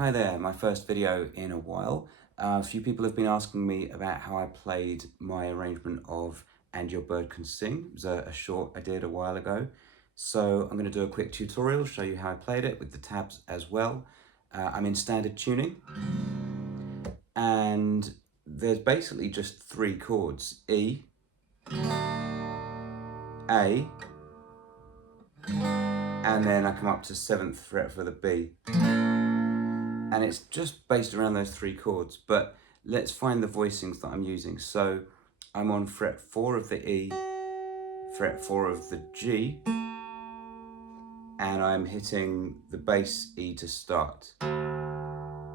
Hi there, my first video in a while. A few people have been asking me about how I played my arrangement of And Your Bird Can Sing. It was a short I did a while ago. So I'm going to do a quick tutorial, show you how I played it with the tabs as well. I'm in standard tuning and there's basically just three chords: E, A, and then I come up to 7th fret for the B. And it's just based around those three chords, but let's find the voicings that I'm using. So I'm on fret 4 of the E, fret 4 of the G, and I'm hitting the bass E to start. I'm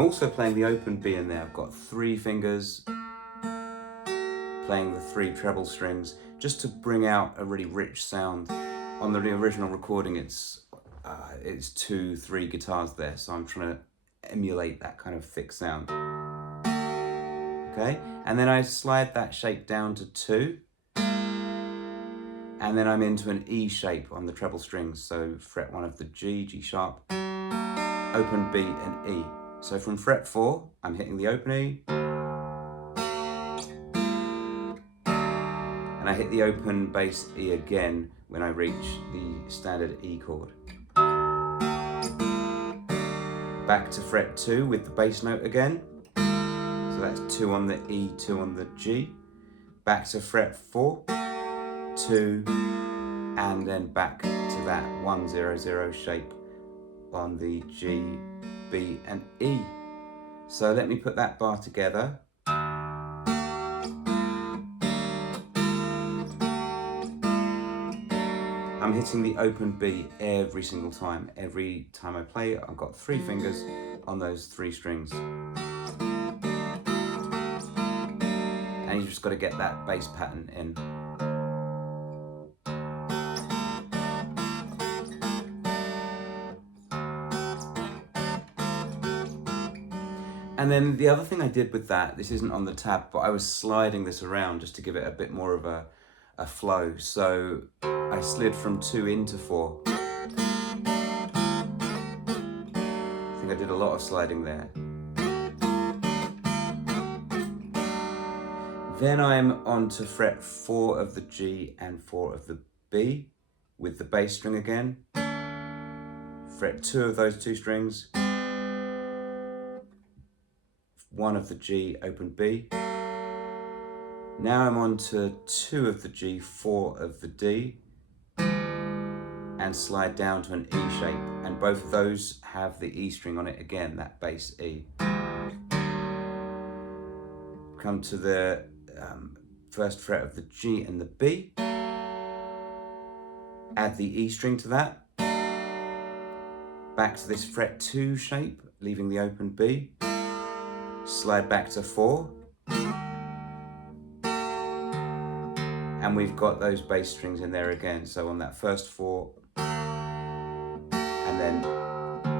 also playing the open B in there. I've got 3 fingers playing the 3 treble strings just to bring out a really rich sound. On the original recording it's 2-3 guitars there, so I'm trying to emulate that kind of thick sound. Okay, and then I slide that shape down to 2, and then I'm into an E shape on the treble strings, so fret 1 of the G, G sharp, open B and E. So from fret 4 I'm hitting the open E, and I hit the open bass E again when I reach the standard E chord. Back to fret 2 with the bass note again. So that's 2 on the E, 2 on the G. Back to fret 4, 2, and then back to that 1-0-0 shape on the G, B, and E. So let me put that bar together. I'm hitting the open B every single time. Every time I play it, I've got 3 fingers on those 3 strings. And you just got to get that bass pattern in. And then the other thing I did with that, this isn't on the tab, but I was sliding this around just to give it a bit more of a flow. So I slid from 2 into 4. I think I did a lot of sliding there. Then I'm on to fret 4 of the G and 4 of the B with the bass string again. Fret 2 of those 2 strings. 1 of the G, open B. Now I'm on to 2 of the G, 4 of the D, and slide down to an E shape. And both of those have the E string on it again, that bass E. Come to the first fret of the G and the B. Add the E string to that. Back to this fret 2 shape, leaving the open B. Slide back to 4. And we've got those bass strings in there again. So on that first 4, and then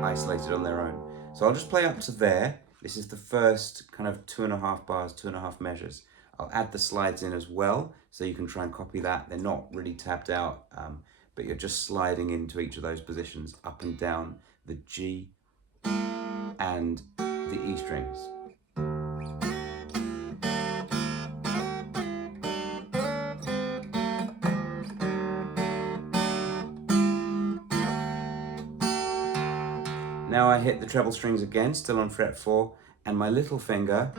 isolated on their own. So I'll just play up to there. This is the first kind of 2.5 bars, 2.5 measures. I'll add the slides in as well, so you can try and copy that. They're not really tabbed out, but you're just sliding into each of those positions, up and down the G and the E strings. Now I hit the treble strings again, still on fret 4, and my little finger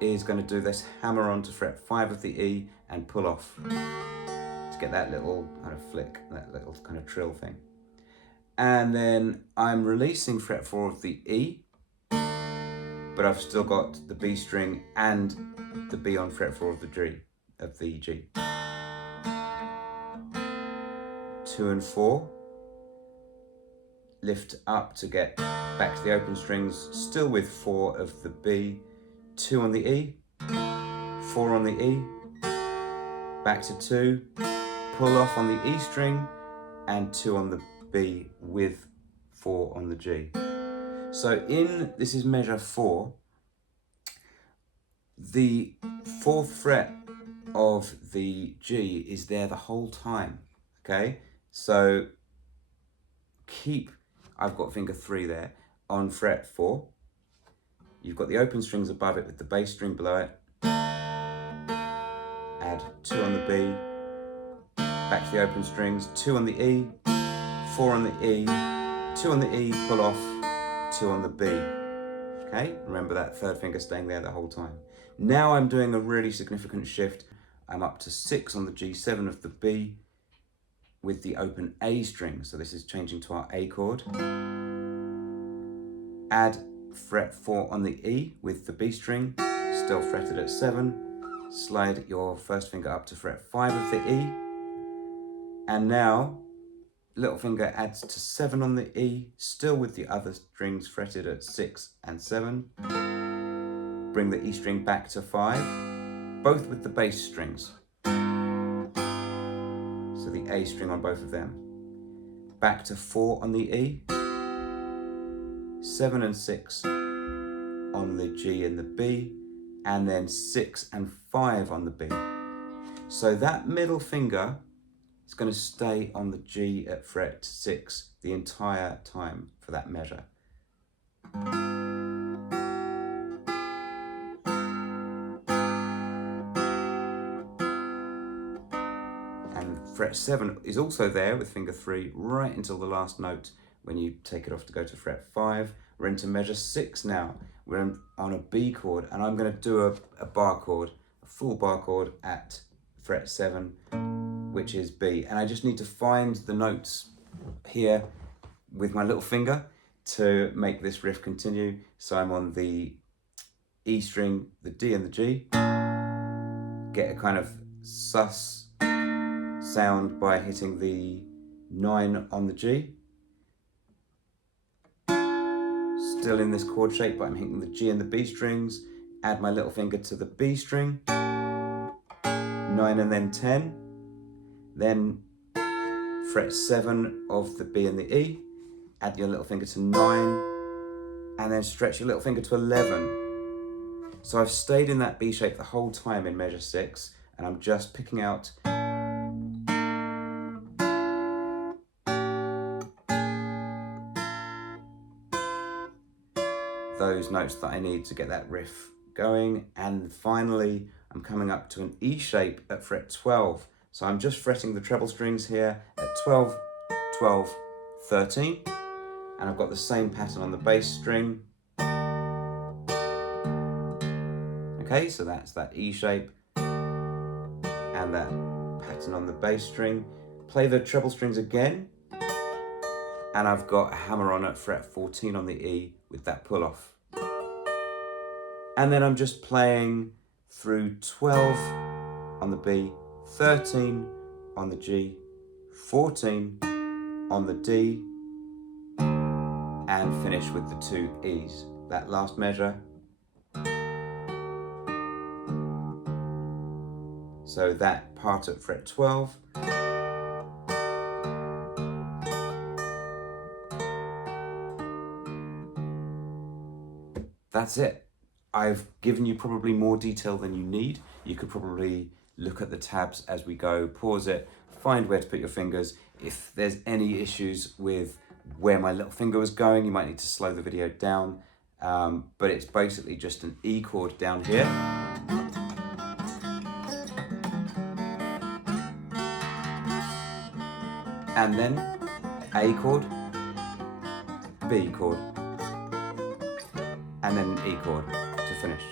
is going to do this hammer onto fret 5 of the E and pull off to get that little kind of flick, that little kind of trill thing. And then I'm releasing fret 4 of the E, but I've still got the B string and the B on fret 4 of the G. 2 and 4. Lift up to get back to the open strings, still with 4 of the B, 2 on the E, 4 on the E, back to 2, pull off on the E string, and 2 on the B with 4 on the G. So this is measure 4, the 4th fret of the G is there the whole time, okay? So I've got finger 3 there on fret 4. You've got the open strings above it with the bass string below it. Add 2 on the B, back to the open strings, 2 on the E, 4 on the E, 2 on the E, pull off, 2 on the B. Okay, remember that third finger staying there the whole time. Now I'm doing a really significant shift. I'm up to 6 on the G7 of the B with the open A string. So this is changing to our A chord. Add fret 4 on the E with the B string, still fretted at 7. Slide your first finger up to fret 5 of the E. And now, little finger adds to 7 on the E, still with the other strings fretted at 6 and 7. Bring the E string back to 5, both with the bass strings. So the A string on both of them. Back to 4 on the E, 7 and 6 on the G and the B, and then 6 and 5 on the B. So that middle finger is going to stay on the G at fret 6 the entire time for that measure. And fret 7 is also there with finger 3 right until the last note when you take it off to go to fret 5. We're into measure 6 now. We're on a B chord, and I'm going to do a bar chord, a full bar chord at fret 7, which is B. And I just need to find the notes here with my little finger to make this riff continue. So I'm on the E string, the D and the G. Get a kind of sus sound by hitting the 9 on the G. Still in this chord shape, but I'm hitting the G and the B strings. Add my little finger to the B string. 9 and then 10. Then fret 7 of the B and the E. Add your little finger to 9. And then stretch your little finger to 11. So I've stayed in that B shape the whole time in measure 6. And I'm just picking out those notes that I need to get that riff going. And finally, I'm coming up to an E shape at fret 12. So I'm just fretting the treble strings here at 12, 12, 13. And I've got the same pattern on the bass string. Okay, so that's that E shape and that pattern on the bass string. Play the treble strings again. And I've got a hammer on at fret 14 on the E with that pull off. And then I'm just playing through 12 on the B, 13 on the G, 14 on the D, and finish with the 2 E's. That last measure. So that part at fret 12. That's it. I've given you probably more detail than you need. You could probably look at the tabs as we go, pause it, find where to put your fingers. If there's any issues with where my little finger was going, you might need to slow the video down. But it's basically just an E chord down here. And then A chord, B chord, and then an E chord to finish.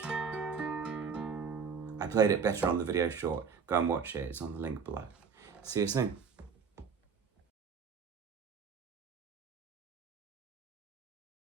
I played it better on the video short. Go and watch it, it's on the link below. See you soon.